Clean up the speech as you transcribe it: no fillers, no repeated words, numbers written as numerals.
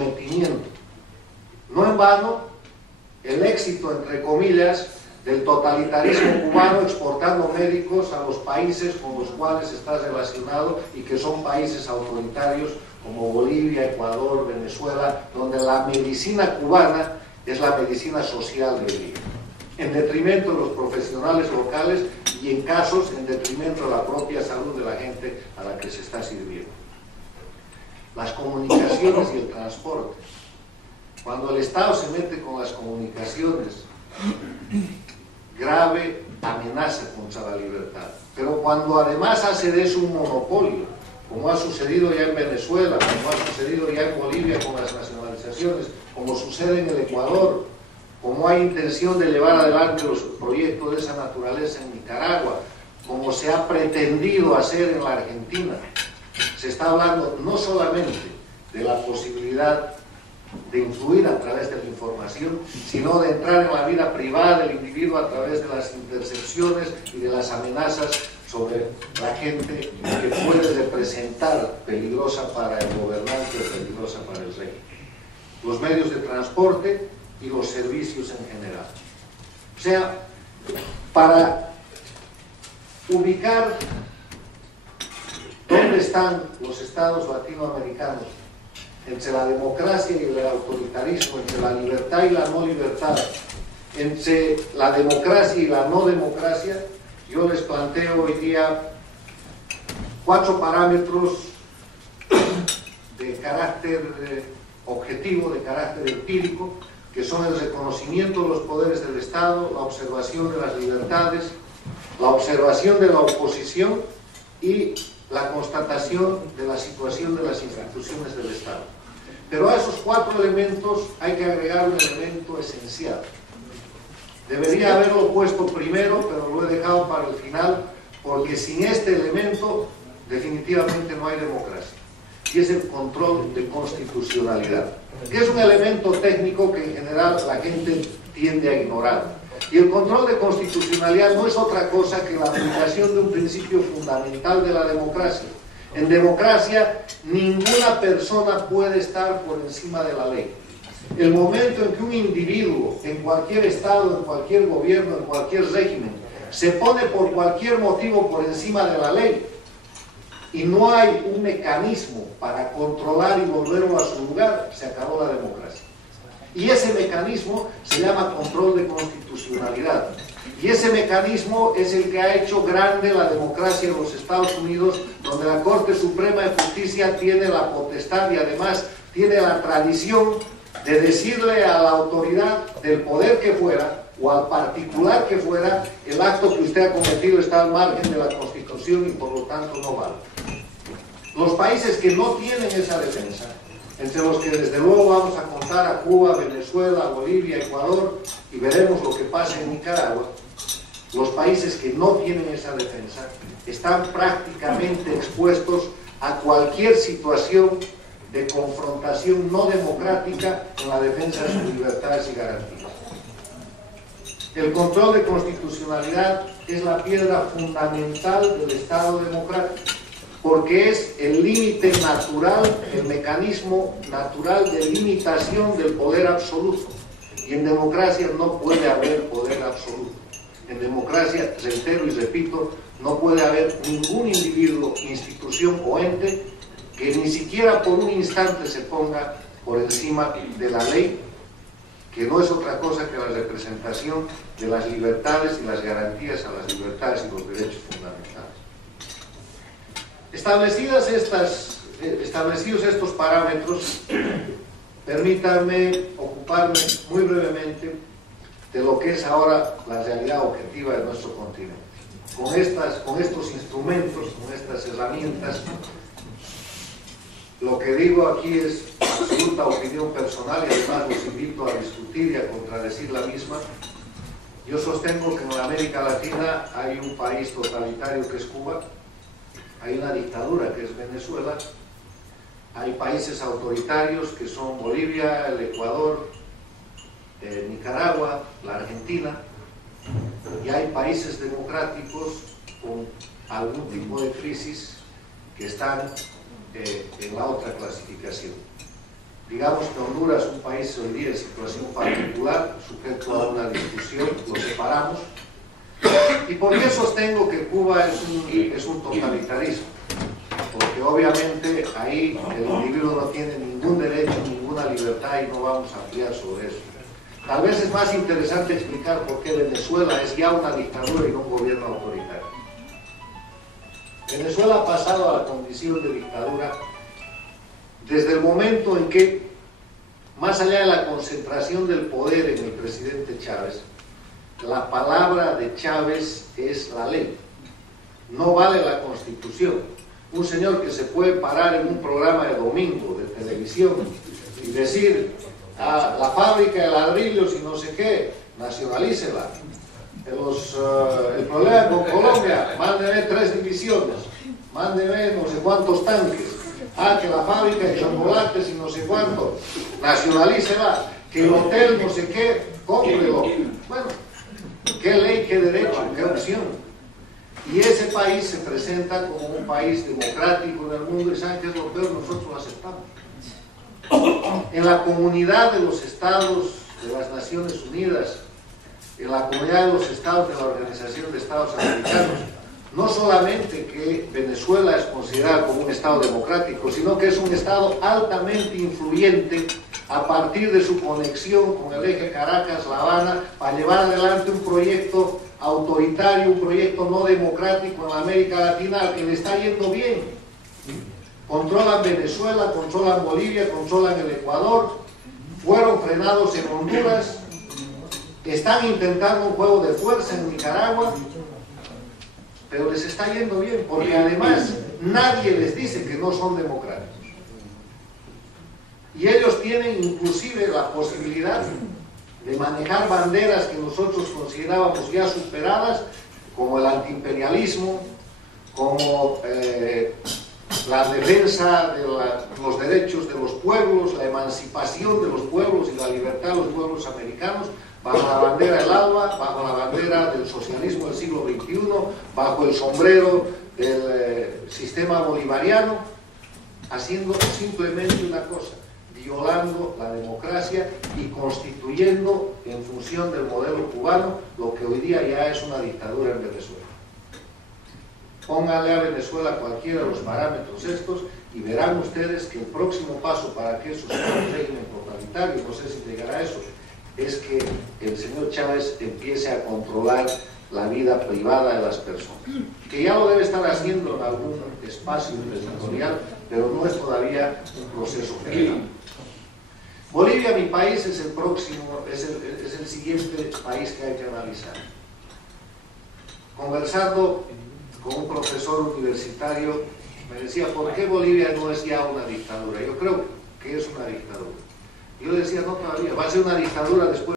sometimiento. No en vano, el éxito, entre comillas, del totalitarismo cubano exportando médicos a los países con los cuales está relacionado y que son países autoritarios como Bolivia, Ecuador, Venezuela, donde la medicina cubana es la medicina social del día, en detrimento de los profesionales locales y en casos en detrimento de la propia salud de la gente a la que se está sirviendo. Las comunicaciones y el transporte. Cuando el Estado se mete con las comunicaciones, grave amenaza contra la libertad. Pero cuando además hace de eso un monopolio, como ha sucedido ya en Venezuela, como ha sucedido ya en Bolivia con las nacionalizaciones, como sucede en el Ecuador, como hay intención de llevar adelante los proyectos de esa naturaleza en Nicaragua, como se ha pretendido hacer en la Argentina, se está hablando no solamente de la posibilidad de influir a través de la información, sino de entrar en la vida privada del individuo a través de las intercepciones y de las amenazas sobre la gente que puede representar peligrosa para el gobernante o peligrosa para el rey. Los medios de transporte y los servicios en general. O sea, para ubicar dónde están los estados latinoamericanos entre la democracia y el autoritarismo, entre la libertad y la no libertad, entre la democracia y la no democracia, yo les planteo hoy día 4 parámetros de carácter objetivo, de carácter empírico, que son el reconocimiento de los poderes del Estado, la observación de las libertades, la observación de la oposición y la constatación de la situación de las instituciones del Estado. Pero a esos 4 elementos hay que agregar un elemento esencial. Debería haberlo puesto primero, pero lo he dejado para el final, porque sin este elemento definitivamente no hay democracia. Y es el control de constitucionalidad, que es un elemento técnico que en general la gente tiende a ignorar. Y el control de constitucionalidad no es otra cosa que la aplicación de un principio fundamental de la democracia. En democracia, ninguna persona puede estar por encima de la ley. El momento en que un individuo, en cualquier estado, en cualquier gobierno, en cualquier régimen, se pone por cualquier motivo por encima de la ley y no hay un mecanismo para controlar y volverlo a su lugar, se acabó la democracia. Y ese mecanismo se llama control de constitucionalidad. Y ese mecanismo es el que ha hecho grande la democracia en los Estados Unidos, donde la Corte Suprema de Justicia tiene la potestad y además tiene la tradición de decirle a la autoridad del poder que fuera o al particular que fuera: el acto que usted ha cometido está al margen de la Constitución y por lo tanto no vale. Los países que no tienen esa defensa, entre los que desde luego vamos a contar a Cuba, Venezuela, Bolivia, Ecuador, y veremos lo que pasa en Nicaragua, los países que no tienen esa defensa están prácticamente expuestos a cualquier situación de confrontación no democrática en la defensa de sus libertades y garantías. El control de constitucionalidad es la piedra fundamental del Estado democrático, porque es el límite natural, el mecanismo natural de limitación del poder absoluto. Y en democracia no puede haber poder absoluto. En democracia, reitero y repito, no puede haber ningún individuo, institución o ente que ni siquiera por un instante se ponga por encima de la ley, que no es otra cosa que la representación de las libertades y las garantías a las libertades y los derechos fundamentales. Establecidos estos parámetros, permítanme ocuparme muy brevemente de lo que es ahora la realidad objetiva de nuestro continente. Con estos instrumentos, con estas herramientas, lo que digo aquí es absoluta opinión personal y además los invito a discutir y a contradecir la misma. Yo sostengo que en la América Latina hay un país totalitario que es Cuba, hay una dictadura que es Venezuela, hay países autoritarios que son Bolivia, el Ecuador, Nicaragua, la Argentina, y hay países democráticos con algún tipo de crisis que están en la otra clasificación. Digamos que Honduras, un país hoy día en situación particular, sujeto a una discusión, lo separamos. ¿Y por qué sostengo que Cuba es un totalitarismo? Porque obviamente ahí el individuo no tiene ningún derecho, ninguna libertad, y no vamos a ampliar sobre eso. Tal vez es más interesante explicar por qué Venezuela es ya una dictadura y no un gobierno autoritario. Venezuela ha pasado a la condición de dictadura desde el momento en que, más allá de la concentración del poder en el presidente Chávez, la palabra de Chávez es la ley. No vale la Constitución. Un señor que se puede parar en un programa de domingo de televisión y decir: la fábrica de ladrillos y no sé qué, nacionalícela. El problema con Colombia, mándeme 3 divisiones, mándeme no sé cuántos tanques. Que la fábrica de chocolates y no sé cuánto, nacionalícela. Que el hotel no sé qué, cómprelo. Bueno, qué ley, qué derecho, qué opción. Y ese país se presenta como un país democrático en el mundo, y ¿saben qué es lo peor? Nosotros lo aceptamos. En la comunidad de los estados de las Naciones Unidas, en la comunidad de los estados de la Organización de Estados Americanos, no solamente que Venezuela es considerada como un estado democrático, sino que es un estado altamente influyente a partir de su conexión con el eje Caracas-La Habana para llevar adelante un proyecto autoritario, un proyecto no democrático en la América Latina al que le está yendo bien. Controlan Venezuela, controlan Bolivia, controlan el Ecuador, fueron frenados en Honduras, están intentando un juego de fuerza en Nicaragua, pero les está yendo bien, porque además nadie les dice que no son democráticos. Y ellos tienen inclusive la posibilidad de manejar banderas que nosotros considerábamos ya superadas, como el antiimperialismo, como la defensa de los derechos de los pueblos, la emancipación de los pueblos y la libertad de los pueblos americanos, bajo la bandera del ALBA, bajo la bandera del socialismo del siglo XXI, bajo el sombrero del sistema bolivariano, haciendo simplemente una cosa: violando la democracia y constituyendo, en función del modelo cubano, lo que hoy día ya es una dictadura en Venezuela. Pónganle a Venezuela cualquiera de los parámetros estos y verán ustedes que el próximo paso para que eso sea un régimen totalitario, no sé si llegará a eso, es que el señor Chávez empiece a controlar la vida privada de las personas, que ya lo debe estar haciendo en algún espacio territorial, pero no es todavía un proceso general. Bolivia, mi país, es el siguiente país que hay que analizar. Conversando con un profesor universitario, me decía: ¿por qué Bolivia no es ya una dictadura? Yo creo que es una dictadura. Yo le decía: no, todavía, va a ser una dictadura después